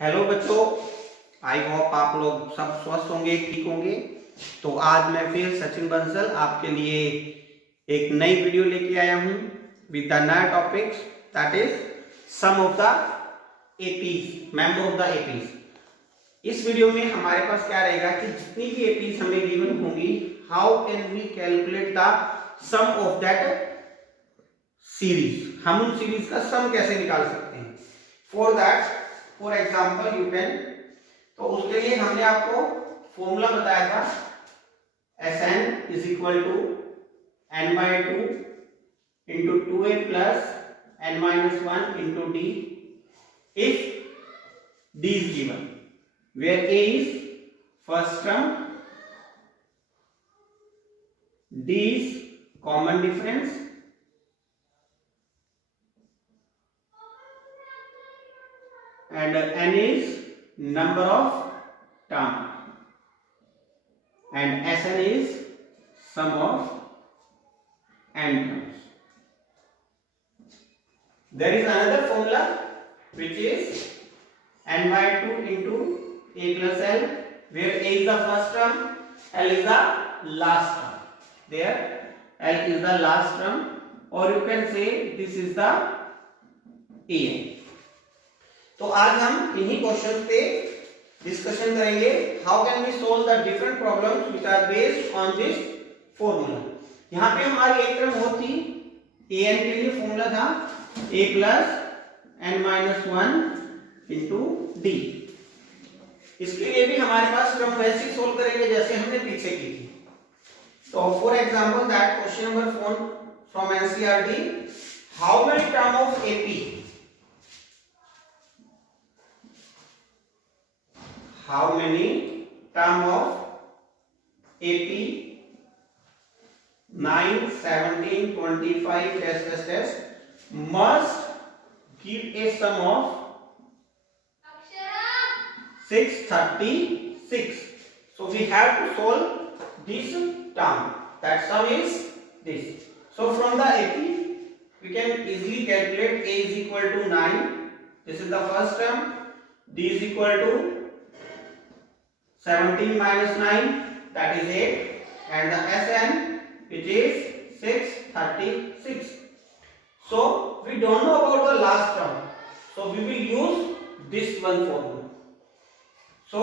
Hello बच्चों, I hope आप लोग सब स्वस्थ होंगे, ठीक होंगे। तो आज मैं फिर सचिन बंसल आपके लिए एक नई वीडियो लेके आया हूँ विद द नया topic that is sum of the APs, member of the APs. इस वीडियो में हमारे पास क्या रहेगा कि जितनी भी एपीज हमें गिवन होंगी, how can we calculate the sum of that series. हम उन सीरीज का सम कैसे निकाल सकते हैं। For that, for example you can, तो उसके लिए हमने आपको फॉर्मूला बताया था Sn is equal to n/2 into 2a plus n-1 into d if d is given where a is first term, d is common difference and n is number of term and Sn is sum of n terms. There is another formula which is n/2 into a plus l, where a is the first term, l is the last term. There l is the last term, or you can say this is the an. तो आज हम इन्हीं question पे discussion करेंगे। How can we solve the different problems which are based on this formula. यहाँ पे हमारी एक टर्म होती an के लिए फॉर्मूला था a plus n-1 into d। इसके लिए भी हमारे पास टर्म वैसे ही सोल्व करेंगे जैसे हमने पीछे की थी। तो for example that question number 4 from NCERT, how many term of AP, how many term of AP 9, 17, 25 must give a sum of 636. So we have to solve this term. That sum is this. So from the AP we can easily calculate a is equal to 9. This is the first term. D is equal to 17 minus 9, that is 8, and the Sn which is 636. So we don't know about the last term, so we will use this one formula. So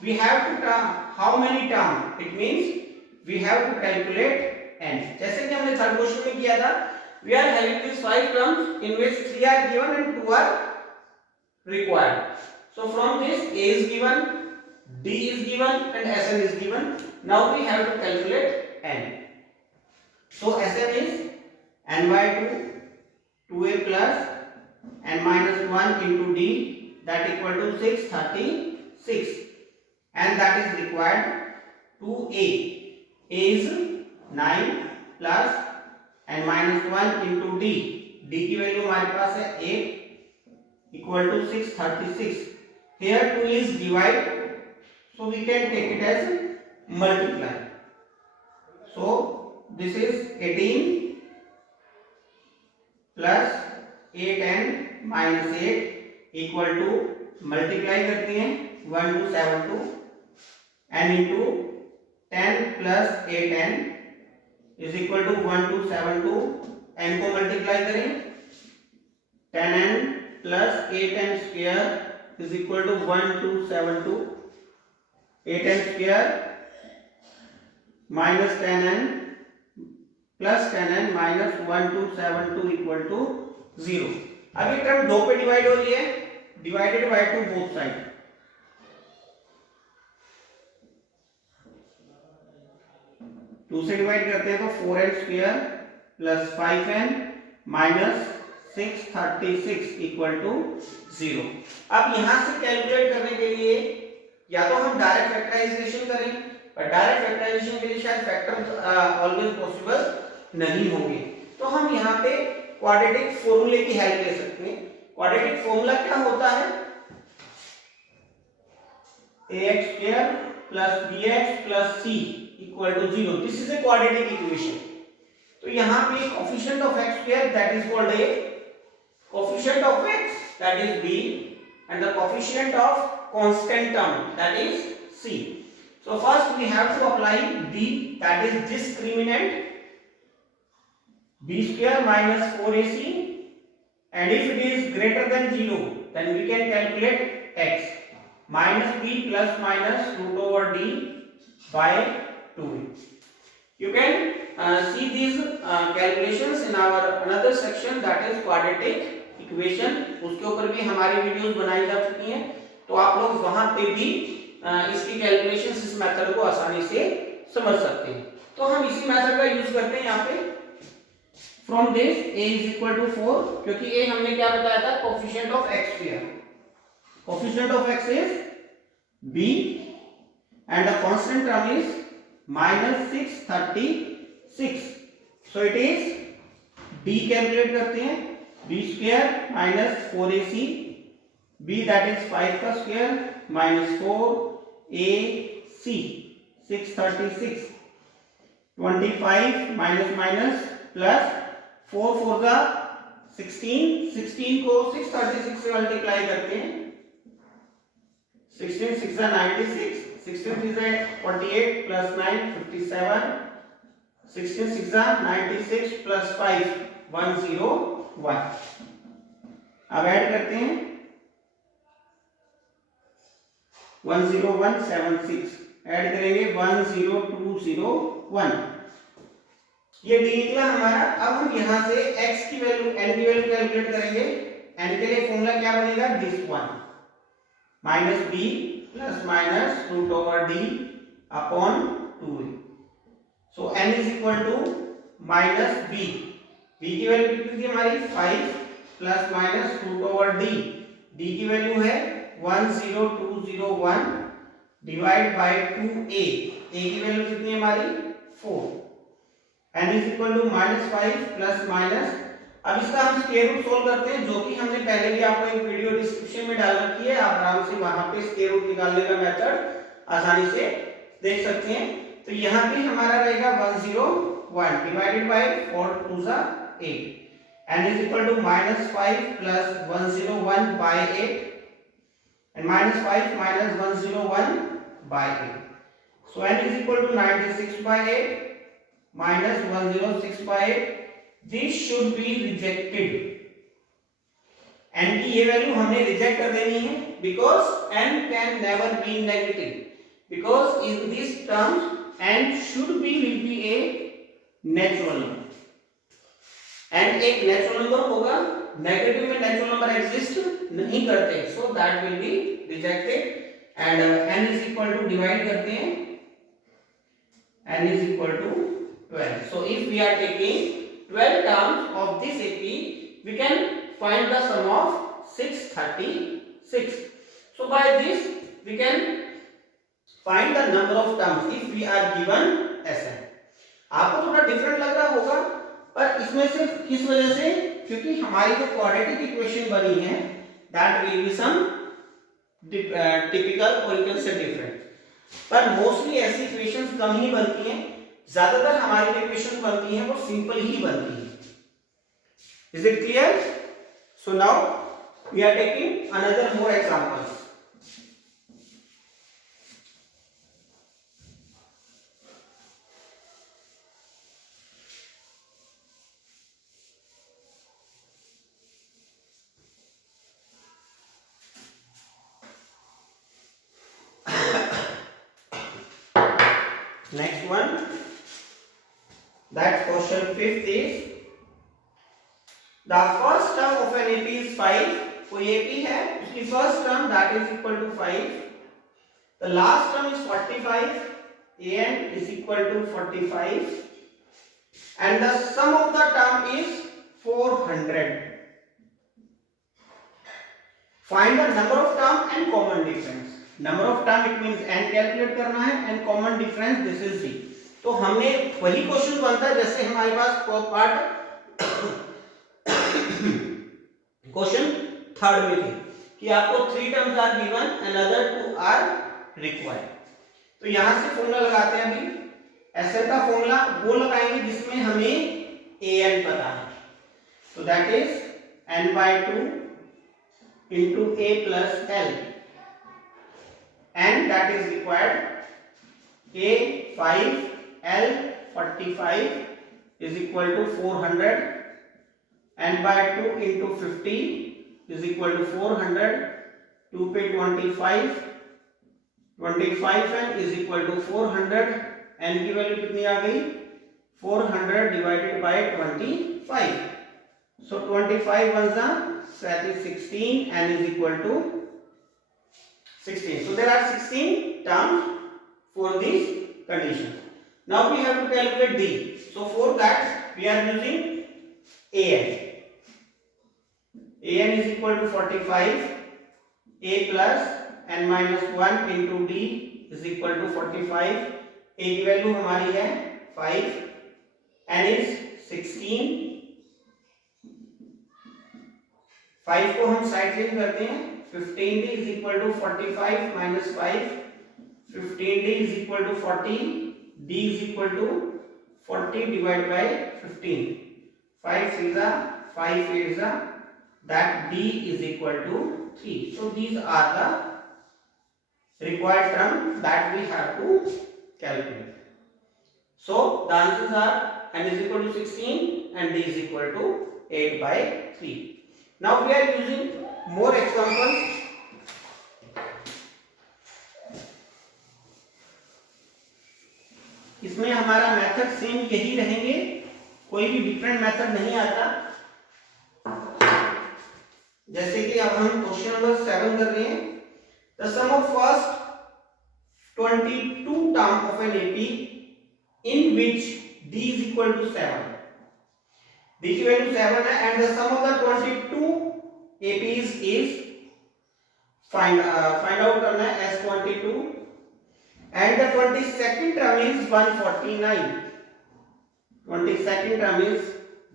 we have to how many term, it means we have to calculate n. जैसे कि हमने third question में किया था, we are having these 5 terms in which 3 are given and 2 are required. So from this a is given, d is given and Sn is given. Now we have to calculate n. So Sn is n/2 2a plus n-1 into d, that equal to 636, and that is required 2a. A is 9 plus n-1 into d. d की value हमारे पास है 8 equal to 636. Here 2 is divide, so we can take it as multiply. So this is 18 plus 8n minus 8 equal to, multiply करते हैं 1272 n into 10 plus 8n is equal to 1272. n को multiply करें 10n plus 8n square is equal to 1272. 8n square minus 10n plus 10n minus 1272 equal to 0. अब ये term 2 पे divide हो रही है, डिवाइडेड बाय 2 बोथ साइड। 2 से divide करते हैं तो 4n square plus 5n minus 636 equal to 0। अब यहां से कैलकुलेट करने के लिए या तो हम डायरेक्ट फैक्टराइजेशन करें, पर डायरेक्ट फैक्टराइजेशन के लिए शायद फैक्टर ऑलवेज पॉसिबल नहीं होंगे, तो हम यहाँ पे क्वाड्रेटिक फॉर्मूले की हेल्प ले सकते हैं। क्वाड्रेटिक फॉर्मूला क्या होता है, ax² plus bx plus c equal to 0। This is a quadratic equation. तो यहाँ पे coefficient of x² that is called a, coefficient of x that is b, and the coefficient of constant term, that is c. So first we have to apply b, that is discriminant, b square minus 4ac, and if it is greater than 0 then we can calculate x minus b plus minus root over d by 2. You can see these calculations in our another section, that is quadratic equation. उसके ऊपर भी हमारी videos बनाई जा चुकी हैं, तो आप लोग वहां पे भी इसकी कैलकुलेशंस, इस मेथड को आसानी से समझ सकते हैं. तो हम इसी मेथड का यूज करते हैं यहाँ पे. From this a is equal to 4, क्योंकि a हमने क्या बताया था, coefficient of x square. Coefficient of x is b and the constant term is minus 636. so it is b calculate करते हैं, b square minus 4ac, b that is 5 का square minus 4ac 636, 25 minus minus plus 4 4 का 16, 16 को 636 से multiply करते हैं, 16 6 96, 16 3 48 plus 9 57, 16 6 96 plus 5 101. अब add करते हैं 10176, ऐड करेंगे 10201. ये d निकला हमारा. अब हम यहां से x की वैल्यू, n की वैल्यू कैलकुलेट करेंगे. n के लिए फॉर्मूला क्या बनेगा, this one minus b plus minus root over d upon 2a. So n is equal to minus b. b की वैल्यू कितनी थी हमारी, 5 plus minus root over d. d की वैल्यू है 10201 डिवाइड बाय 2a. a की value कितनी है हमारी, 4. n is equal to minus 5 plus minus. अब इसका हम स्क्वायर रूट सोल्व करते हैं, जो कि हमने पहले भी आपको एक वीडियो डिस्क्रिप्शन में डाल रखी है. आप आराम से वहां पे स्क्वायर रूट निकालने का मेथड आसानी से देख सकते हैं. तो यहाँ पे हमारा रहेगा 101 डिवाइडेड बाय 4 2 जा 8. n is equal to minus 5 plus 101 by 8 and minus 5 minus 101 by 8. So n is equal to 96 by 8 minus 106 by 8. This should be rejected. n की ये वैल्यू हमने रिजेक्ट कर देनी है, because n can never be negative. Because in this terms n should be will be a natural number. n एक natural number होगा. Negative में natural number exist नहीं करते, so that will be rejected. And n is equal to divide करते हैं, n is equal to 12. So if we are taking 12 terms of this AP, we can find the sum of 636. So by this we can find the number of terms if we are given Sn. आपको थोड़ा different लग रहा होगा, पर इसमें सिर्फ किस वजह से, क्योंकि हमारी जो क्वाड्रेटिक इक्वेशन बनी है that will be some typical और यू कैन से डिफरेंट. पर मोस्टली ऐसी इक्वेशंस कम ही बनती हैं. ज्यादातर हमारी जो इक्वेशन बनती हैं वो सिंपल ही बनती है. Is it clear? So now we are taking another more examples. Next one, that question 5th is the first term of an AP is 5. कोई AP है, उसकी first term that is equal to 5. The last term is 45. An is equal to 45, and the sum of the term is 400. Find the number of term and common difference. Number of term it means n calculate करना है, and common difference this is d. तो हमने वही question बनता है जैसे हमारे पास part question third में थे कि आपको 3 terms are given and other 2 are required. तो यहां से फॉर्मूला लगाते हैं. अभी Sn का फॉर्मूला वो लगाएंगे जिसमें हमें an पता है. तो that is n by 2 into a plus l, and that is required a 5 l 45 is equal to 400, and by 2 into 50 is equal to 400, 2 पे 25, 25n is equal to 400, n की वैल्यू कितनी आ गई 400 divided by 25, so 25 ones are that is 16, n is equal to 16. So there are 16 terms for these conditions. Now we have to calculate d. So for that we are using an. An is equal to 45, a plus n minus 1 into d is equal to 45. a की value हमारी है 5, n is 16. 5 को हम side change करते हैं, 15d is equal to 45 minus 5, 15d is equal to 40, d is equal to 40 divided by 15, 5 3s are 5 8s are, that d is equal to 3. So these are the required terms that we have to calculate. So the answers are n is equal to 16 and d is equal to 8 by 3. Now we are using more examples. इसमें हमारा method same यही रहेंगे, कोई भी different method नहीं आता। जैसे कि अब हम क्वेश्चन नंबर 7 कर रहे हैं। The sum of first 22 term of an AP in which d is equal to 7, d की वैल्यू 7 है, and the sum of the 22 APs is find out करना है S22, and the 22nd term is 149. 22nd term is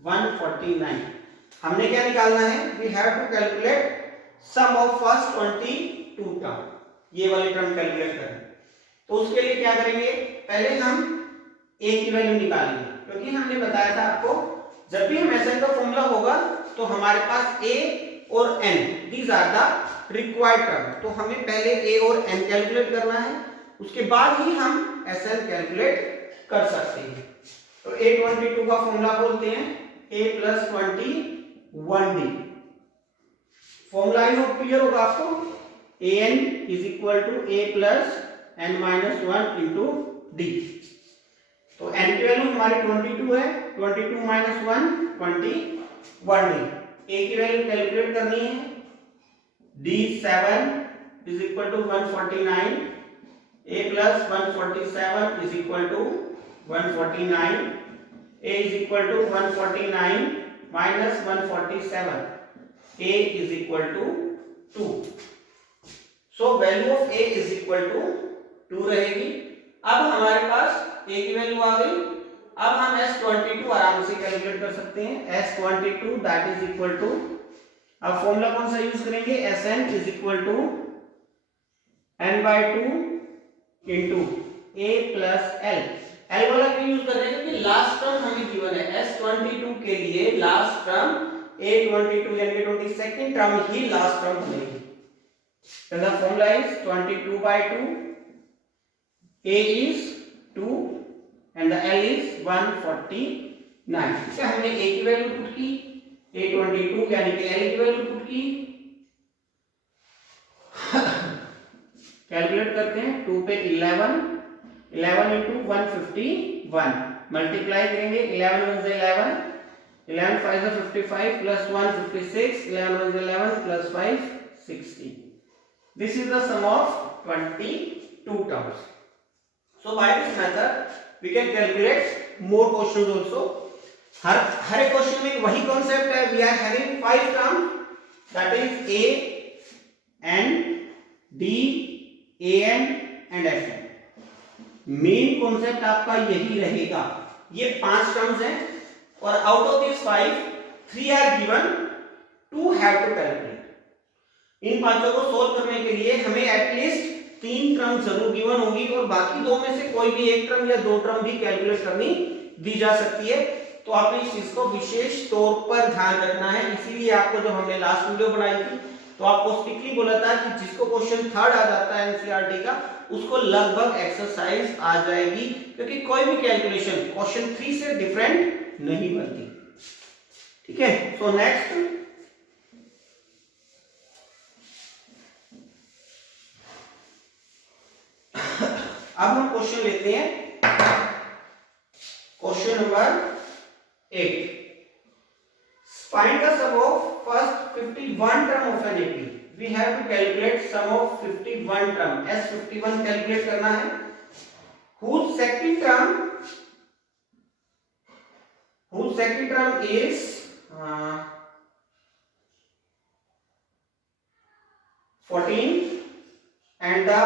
149. हमने क्या निकालना है? We have to calculate sum of first 22 term. ये वाली टर्म कैलकुलेट करें, तो उसके लिए क्या करेंगे? पहले हम a की वैल्यू निकालेंगे, क्योंकि हमने बताया था आपको जब भी हम SN का फॉर्मूला होगा तो हमारे पास a और n these are the required term, तो हमें पहले a और n कैलकुलेट करना है, उसके बाद ही हम SN कैलकुलेट कर सकते हैं। तो a22 का फॉर्मूला बोलते हैं a plus 21d। Formula I hope clear होगा आपको। an is equal to a plus n minus 1 into d। तो n की वैल्यू हमारी 22 है, 22 minus 1 21d। a की वैल्यू कैलकुलेट करनी है, d7 is equal to 149, a plus 147 is equal to 149, a is equal to 149 minus 147, a is equal to 2, so value of a is equal to 2 रहेगी। अब हमारे पास a की value आ गई, अब हम S22 आराम से कैलकुलेट कर सकते हैं। S22 that is equal to, अब फॉर्मूला कौन सा यूज करेंगे? Sn is equal to n/2 into a plus l। l वाला क्यों यूज कर रहे हैं? क्योंकि लास्ट टर्म हमें गिवन है S22 के लिए, लास्ट टर्म a22 यानी कि 22nd टर्म ही लास्ट टर्म बनेगी। So the formula is 22/2, a is 2 and the L is 149। इससे हमने a की वैल्यू पुट की, a22 यानी कि L की वैल्यू पुट की। कैलकुलेट करते हैं, 2 पे 11, 11 into 151 मल्टीप्लाई करेंगे, 11 1 से 11, 11 5 से 55 plus 1 56, 11 1 से 11 plus 5 60। This is the sum of 22 terms. So by this method we can calculate more questions also. हर एक क्वेश्चन में वही कॉन्सेप्ट है। We are having 5 terms, that is a, n, d, an and fn। Main concept आपका यही रहेगा। ये 5 terms हैं और out of this 5 3 are given, 2 have to calculate. इन पांचों को सोल्व करने के लिए हमें एटलीस्ट 3 टर्म जरूर गिवन होगी और बाकी 2 में से कोई भी एक टर्म या 2 टर्म भी कैलकुलेट करनी दी जा सकती है। तो आपने इस चीज को विशेष तौर पर ध्यान रखना है। इसीलिए आपको जब हमने लास्ट वीडियो बनाई थी तो आपको स्ट्रिक्टली बोला था कि जिसको क्वेश्चन थर्ड आ जाता है एनसीईआरटी का उसको लगभग एक्सरसाइज आ जाएगी, क्योंकि कोई भी कैलकुलेशन क्वेश्चन 3 से डिफरेंट नहीं बनती। ठीक है, सो नेक्स्ट अब हम क्वेश्चन लेते हैं question number 8। Find the sum of first 51 term of an AP. We have to calculate sum of 51 term. S51 calculate करना है. Whose second term is 14 and the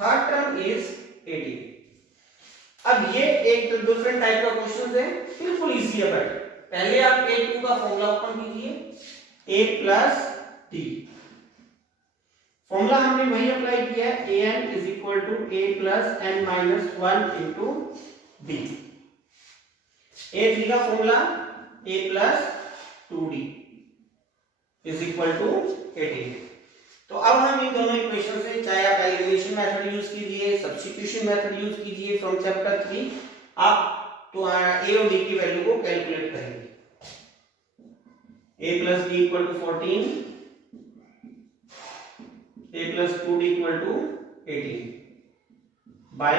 third term is 18. अब ये एक different type का question है, बिल्कुल easy है। But पहले आप a2 का फॉर्मूला ओपन कीजिए, a प्लस d। फॉर्मूला हमने वही अप्लाई किया है, an is equal to a plus n minus 1 into d। a3 का formula a plus 2d is equal to 18। तो अब हम इन दोनों इक्वेशन से, चाहे आप एलिमिनेशन मेथड यूज कीजिए, सब्स्टिट्यूशन मेथड यूज कीजिए फ्रॉम चैप्टर 3, आप तो a और d की वैल्यू को कैलकुलेट करेंगे। a plus d equal to 14, a plus 2d equal to 18 by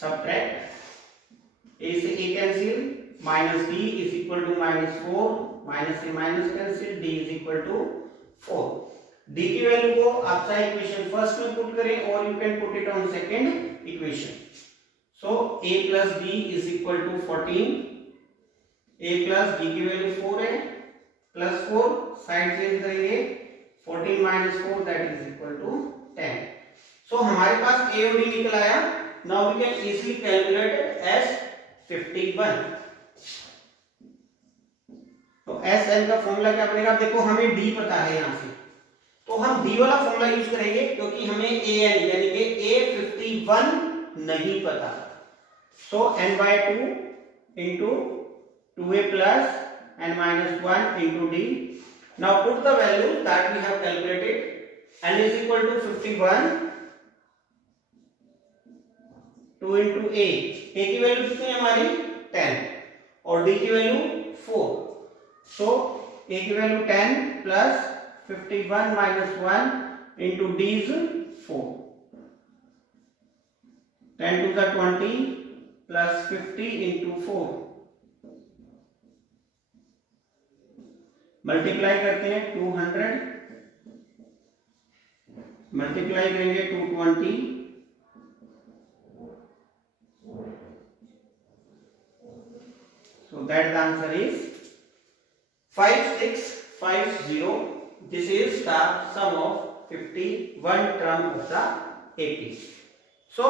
subtract a से a cancel, minus d is equal to minus 4, minus से minus cancel, d is equal to 4। d की value को आप चाहे equation first में put करें और you can put it on second equation. So a plus d is equal to 14, a plus d की value 4 है, प्लस 4 साइड चेंज करेंगे, 14 minus 4 that is equal to 10। So हमारे पास a और d निकल आया। Now we can easily calculate S51। तो Sn का फॉर्मूला क्या बनेगा? देखो हमें d पता है यहां से, तो हम d वाला फॉर्मूला यूज करेंगे, क्योंकि हमें an यानी कि A51 नहीं पता। सो n/2 into 2a plus n minus 1 into d. Now put the value that we have calculated. n is equal to 51, 2 into a की वैल्यू कितनी है हमारी 10 और d की वैल्यू 4। सो a की value 10 plus 51 minus 1 into d is 4, 10 to the 20 plus 50 into 4, multiply करते हैं 200, multiply करेंगे 220, so that the answer is 5650. This is the sum of 51 term of the AP. So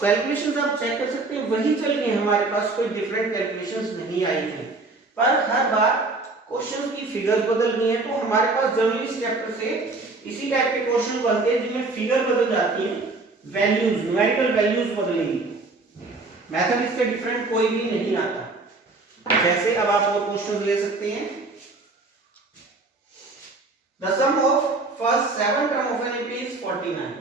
calculations आप check कर सकते हैं, वही चल रही है हमारे पास, कोई डिफरेंट कैलकुलेशंस नहीं आई हैं। पर हर बार क्वेश्चन की फिगर्स बदल गई हैं, तो हमारे पास जनरली इस चैप्टर से इसी टाइप के क्वेश्चन बनते हैं जिनमें फिगर बदल जाती हैं, वैल्यूज, न्यूमेरिकल वैल्यूज बदलेंगी। मेथड इससे डिफरेंट कोई भी नहीं आता। जैसे अब आप और क्वेश्चन ले सकते हैं। The sum of first 7 term of an AP is 49.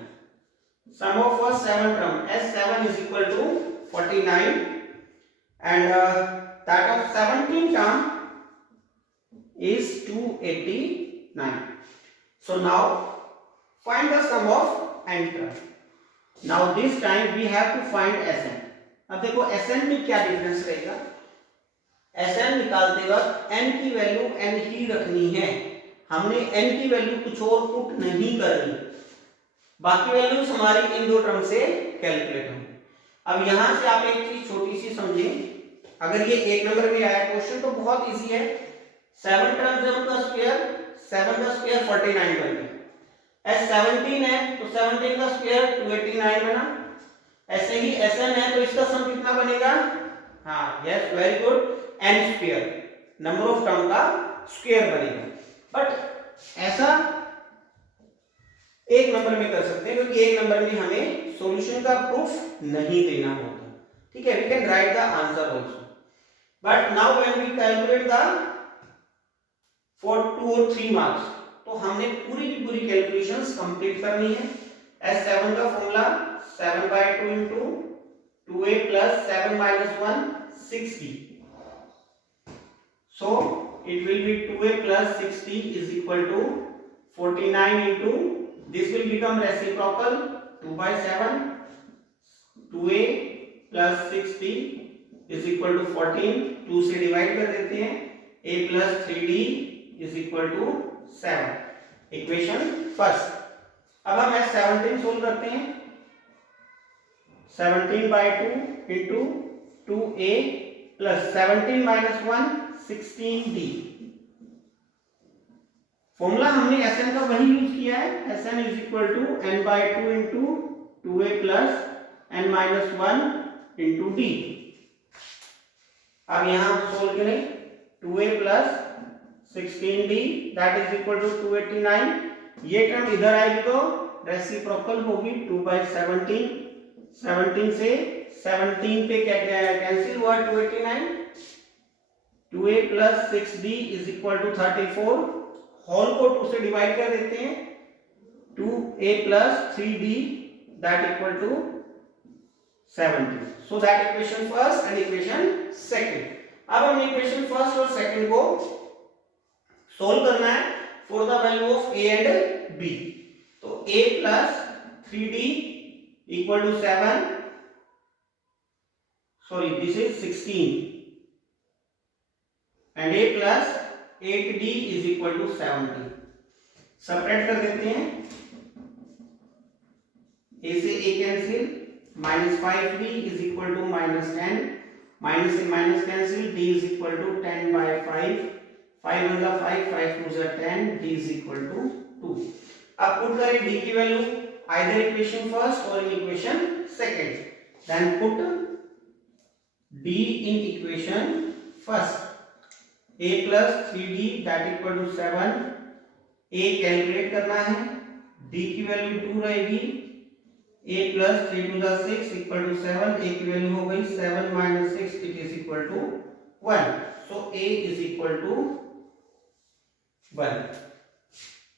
Sum of first 7 term, S7 is equal to 49 and that of 17 term is 289. So now find the sum of n term. Now this time we have to find Sn. अब देखो Sn में क्या difference रहेगा? Sn निकालते वक्त n की value n ही रखनी है, हमने n की वैल्यू कुछ और पुट नहीं करनी, बाकी वैल्यूज हमारी इन दो टर्म से कैलकुलेट होंगी। अब यहां से आप एक चीज छोटी सी समझें, अगर ये एक नंबर में आया क्वेश्चन तो बहुत इजी है, 7 टर्म्स है उनका स्क्वायर, 7 का स्क्वायर 49 बन गया। S17 है तो 17 का स्क्वायर 289 बना। ऐसे ही Sn है तो इसका सम कितना बनेगा? हाँ yes very good, n square, number of term का स्क्वायर बनेगा। बट ऐसा एक नंबर में कर सकते हैं, क्योंकि एक नंबर में हमें सॉल्यूशन का प्रूफ नहीं देना होता। ठीक है, we can write the answer also, but now when we calculate the for 2 और 3 मार्क्स, तो हमने पूरी की पूरी कैलकुलेशंस कंप्लीट करनी है। S7 का formula 7/2 into 2a plus 7 minus 1 6d. So it will be 2a plus 6d is equal to 49 into, this will become reciprocal, 2/7, 2a plus 6d is equal to 14, 2 से divide कर देते हैं, a plus 3d is equal to 7, equation first. अब हम S17 solve करते हैं। 17/2 into 2a plus 17 minus 1 16d। Formula हमने Sn का वही यूज किया है, Sn is equal to n/2 into 2a plus n minus 1 into d। अब यहां सोल्व करें, 2a plus 16d that is equal to 289, ये टर्म इधर आएगी तो रेसिप्रोकल होगी, 2/17, 17 से 17 पे कैंसिल हुआ 289, 2a plus 6d is equal to 34, whole को 2 से डिवाइड कर देते हैं, 2a plus 3d that equal to 17, so that equation first and equation second। अब हम इक्वेशन फर्स्ट और सेकंड को सोल्व करना है for the value of a and b। तो a plus 3d equal to 7, sorry this is 16, and a plus 8d is equal to 70। Subtract कर देते हैं, a से a cancel, -5d is equal to -10, minus से minus cancel, d is equal to 10/5, 5 1 जा 5, 5 2 जा 10, d is equal to 2। अब put करें d की वैल्यू आइदर इक्वेशन फर्स्ट और in equation second, then put d in equation first, a plus 3d that equal to 7, a calculate करना है, d की value 2 रहेगी, a plus 3 2 जा 6 equal to 7, a की वैल्यू हो गई 7 minus 6 it is equal to 1, so a is equal to 1,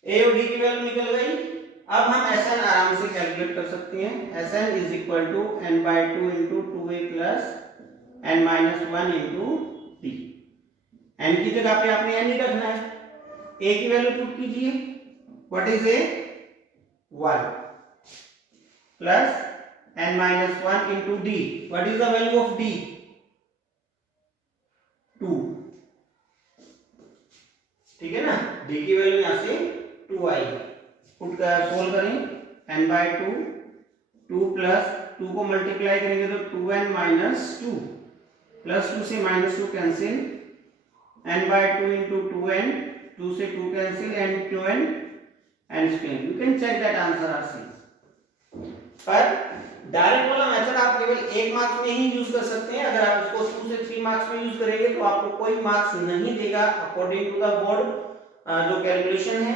a और d की वैल्यू निकल गई। अब हम Sn आराम से कैलकुलेट कर सकते हैं, Sn is equal to n/2 into 2a plus n minus 1 into d। n की जगह पे आपने n ही रखना है, a की वैल्यू पुट कीजिए, what is a 1 plus n minus 1 into d, what is the value of d 2, ठीक है ना, d की वैल्यू यहां से 2 आई, पुट कर सोल्व करें, n/2, 2 प्लस 2 को मल्टीप्लाई करेंगे तो 2n minus 2 प्लस 2 से -2 कैंसिल, n/2 into 2n, 2 से 2 cancel, and 2n and square, you can check that answer ourselves। पर डायरेक्ट वाला मेथड आप केवल 1 मार्क्स में ही यूज कर सकते हैं, अगर आप इसको 2 से 3 मार्क्स में यूज करेंगे तो आपको कोई मार्क्स नहीं देगा अकॉर्डिंग टू द बोर्ड। जो कैलकुलेशन है,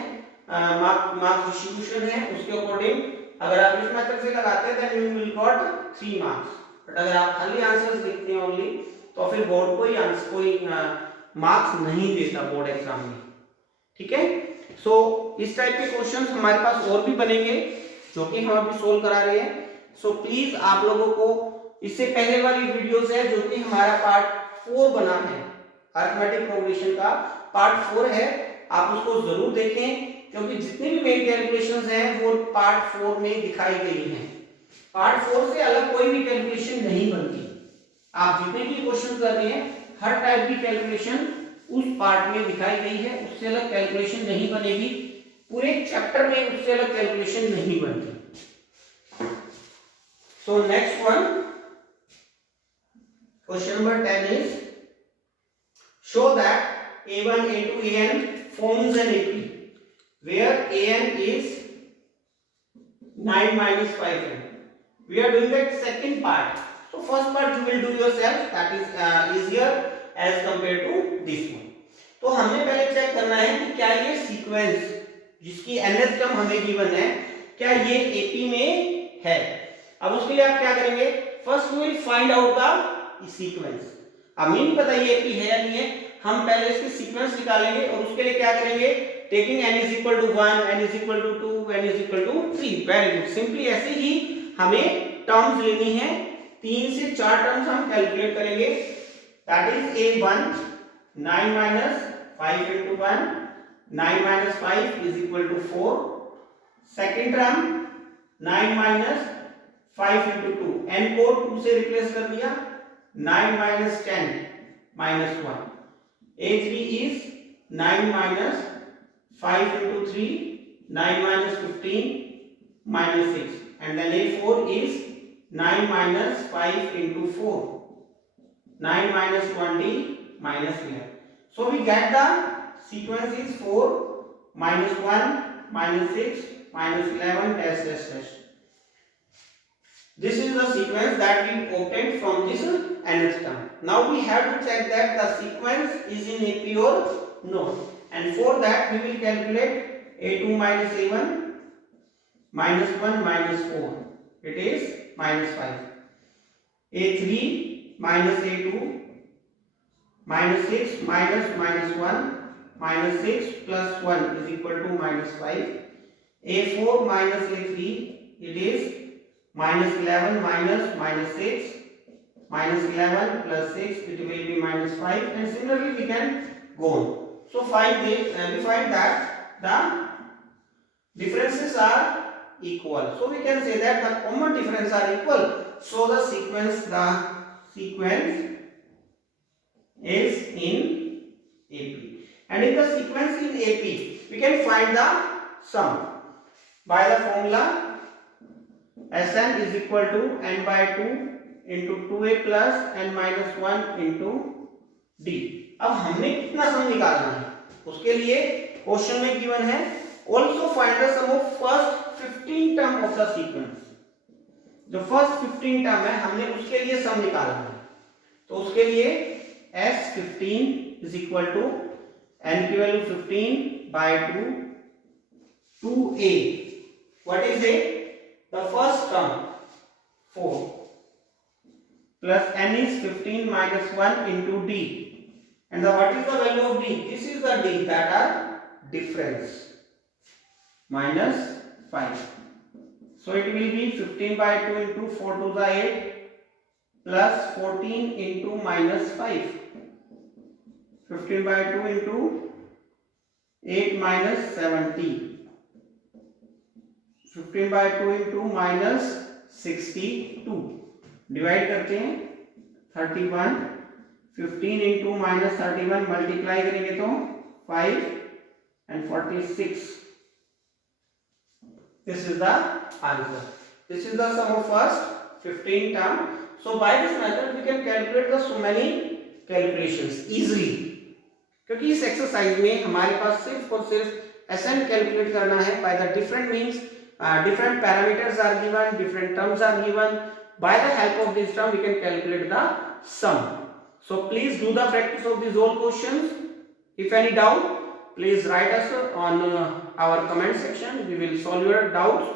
मार्क्स डिस्ट्रीब्यूशन है, उसके अकॉर्डिंग अगर आप इस मेथड से लगाते हैं then you will got 3 marks, but अगर आप खाली आंसर्स लिखते हैं ओनली तो फिर बोर्ड कोई मार्क्स नहीं देता बोर्ड एग्जाम में, ठीक है। सो इस टाइप के क्वेश्चंस हमारे पास और भी बनेंगे जो कि हम अभी सोल्व करा रहे हैं। सो प्लीज आप लोगों को इससे पहले वाली वीडियोस है जो कि हमारा पार्ट 4 बना है, अरिथमेटिक प्रोग्रेशन का पार्ट 4 है, आप उसको जरूर देखें क्योंकि जितनी भी मेन कैलकुलेशंस हैं वो पार्ट 4 में दिखाई गई हैं। पार्ट 4 से अलग कोई भी कैलकुलेशन नहीं बनती, आप जितने भी क्वेश्चन कर रहे हैं हर टाइप की कैलकुलेशन उस पार्ट में दिखाई गई है, उससे अलग कैलकुलेशन नहीं बनेगी, पूरे चैप्टर में उससे अलग कैलकुलेशन नहीं बनती। So next one, question number 10 is show that a1 a2 an forms an AP where an is 9 minus 5n. We are doing the second part. So first part you will do yourself, that is easier as compared to this one. तो हमने पहले check करना है कि क्या ये sequence जिसकी nth term हमें गिवन है क्या ये AP में है। अब उसके लिए आप क्या करेंगे, first we will find out the sequence. अब हमें नहीं पता ये AP है या नहीं है, हम पहले इसके सीक्वेंस निकालेंगे और उसके लिए क्या करेंगे, taking n is equal to 1, n is equal to 2, n is equal to 3. Very good. Simply ऐसे ही हमें टर्म्स लेनी है. 3 से 4 टर्म्स हम कैलकुलेट करेंगे. That is a1 9 minus 5 into 1, 9 minus 5 is equal to 4. Second term 9 minus 5 into 2, n को 2 से replace कर दिया. 9 minus 10 minus 1. a3 is 9 minus 5 into 3, 9 minus 15 minus 6, and then a4 is 9 minus 5 into 4, 9 minus 20 minus 11. So we get the sequence is 4 minus 1 minus 6 minus 11 dash dash dash. This is the sequence that we obtained from this nth term. Now we have to check that the sequence is in AP or no. And for that we will calculate a2 minus a1 minus 1 minus 4. It is minus 5. a3 minus a2 minus 6 minus minus 1 minus 6 plus 1 is equal to minus 5. a4 minus a3, it is minus 11 minus minus 6 minus 11 plus 6, it will be minus 5, and similarly we can go on. So we find that the differences are equal. So we can say that the common difference are equal. So the sequence is in AP. And in the sequence in AP, we can find the sum by the formula Sn is equal to n by 2 into 2a plus n minus 1 into d. अब हमने कितना सम निकालना है उसके लिए question में given है also find the sum of first 15 term of the sequence. जो फर्स्ट 15 टर्म है हमने उसके लिए सम निकालना है. तो उसके लिए S15 is equal to n की value 15 by 2 2a. What is a? The first term 4 plus n is 15 minus 1 into d, and what is the value of d? This is the d that are difference minus 5. So it will be 15 by 2 into 4 to the 8 plus 14 into minus 5. 15 by 2 into 8 minus 70. 15 by 2 into minus 62. Divide करते हैं 31. 15 into minus 31 multiply करेंगे तो 5 and 46. This is the answer. This is the sum of first 15 term. So by this method we can calculate the so many calculations easily. क्योंकि इस exercise में हमारे पास सिर्फ और सिर्फ Sn कैलकुलेट करना है by the different means. Different parameters are given, different terms are given. By the help of this term we can calculate the sum. So please do the practice of these all questions. If any doubt, please write us on our comment section. We will solve your doubts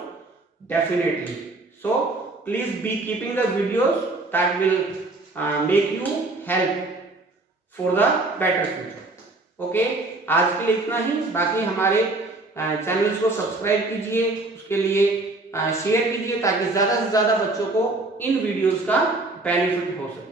definitely. So please be keeping the videos that will make you help for the better future. Okay, आज के लिए इतना ही. बाकी हमारे channels को subscribe कीजिए, उसके लिए शेयर कीजिए ताकि ज़्यादा से ज़्यादा बच्चों को इन वीडियोस का बेनिफिट हो सके.